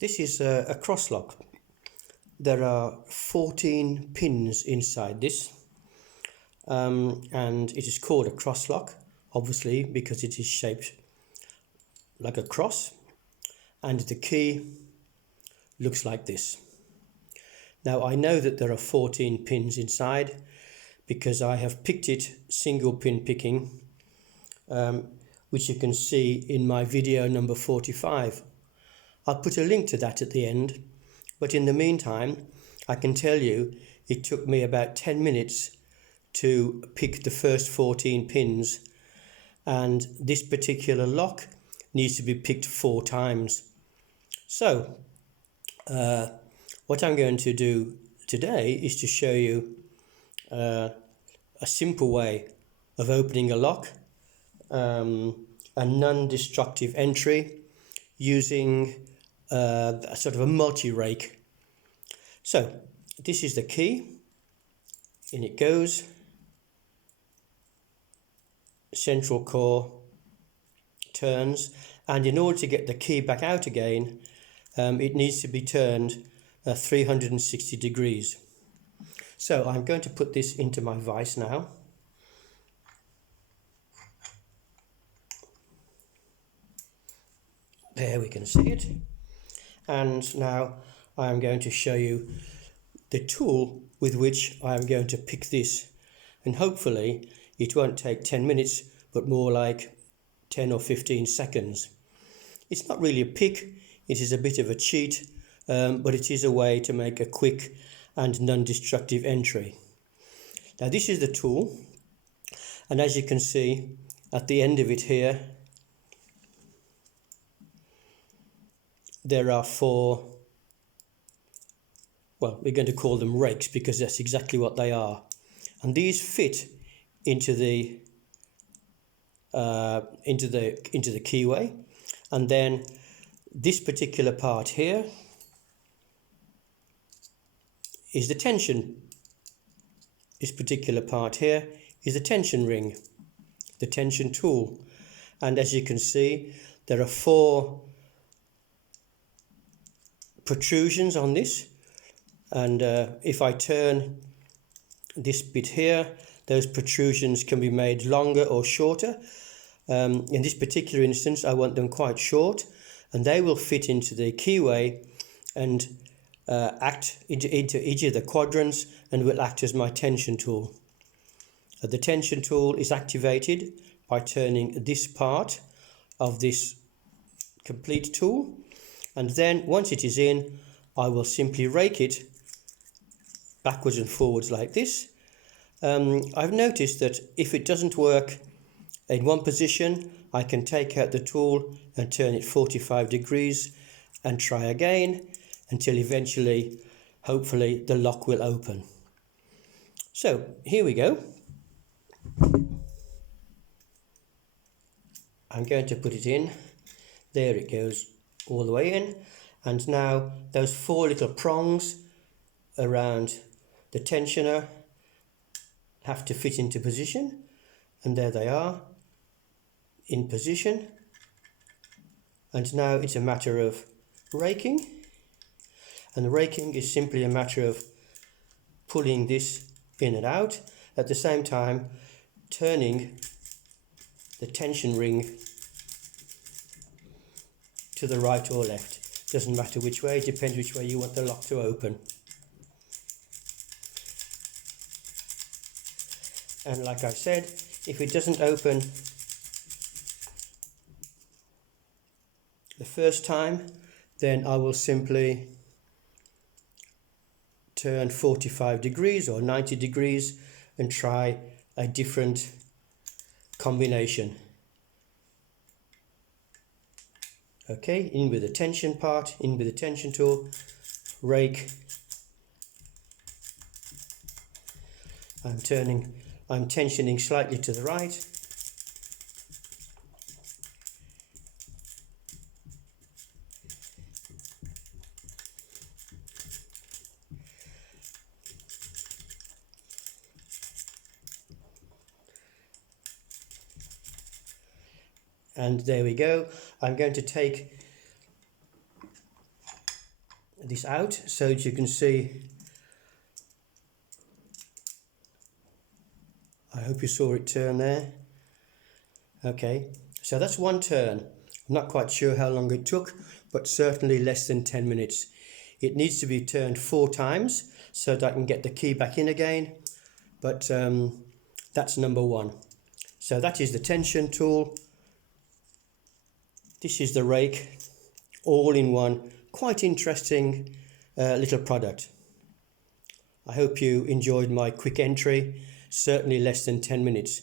This is a cross lock. There are 14 pins inside this, and it is called a cross lock, obviously because it is shaped like a cross, and the key looks like this. Now I know that there are 14 pins inside because I have picked it single pin picking, which you can see in my video number 45. I'll put a link to that at the end, but in the meantime I can tell you it took me about 10 minutes to pick the first 14 pins, and this particular lock needs to be picked 4 times. So what I'm going to do today is to show you a simple way of opening a lock, a non-destructive entry using a sort of a multi-rake. So this is the key, in it goes, central core turns, and in order to get the key back out again, it needs to be turned 360 degrees. So I'm going to put this into my vise now. There we can see it. And now I am going to show you the tool with which I am going to pick this. And hopefully it won't take 10 minutes, but more like 10 or 15 seconds. It's not really a pick, it is a bit of a cheat, but it is a way to make a quick and non-destructive entry. Now this is the tool, and as you can see at the end of it here, there are 4, well, we're going to call them rakes because that's exactly what they are, and these fit into the keyway. And then this particular part here is the tension. This particular part here is the tension ring, the tension tool, and as you can see there are 4 protrusions on this, and if I turn this bit here, those protrusions can be made longer or shorter. In this particular instance I want them quite short, and they will fit into the keyway and act into each of the quadrants and will act as my tension tool. The tension tool is activated by turning this part of this complete tool, and then once it is in, I will simply rake it backwards and forwards like this. I've noticed that if it doesn't work in one position, I can take out the tool and turn it 45 degrees and try again until eventually, hopefully, the lock will open. So here we go. I'm going to put it in. There it goes, all the way in. And now those 4 little prongs around the tensioner have to fit into position, and there they are in position. And now it's a matter of raking, and raking is simply a matter of pulling this in and out, at the same time turning the tension ring to the right or left. Doesn't matter which way, it depends which way you want the lock to open. And like I said, if it doesn't open the first time, then I will simply turn 45 degrees or 90 degrees and try a different combination. Okay, in with the tension part, in with the tension tool, rake. I'm tensioning slightly to the right. And there we go. I'm going to take this out so that you can see. I hope you saw it turn there. Okay, so that's one turn. I'm not quite sure how long it took, but certainly less than 10 minutes. It needs to be turned 4 times so that I can get the key back in again, but that's number 1. So that is the tension tool. This is the rake, all in one. Quite interesting little product. I hope you enjoyed my quick entry, certainly less than 10 minutes.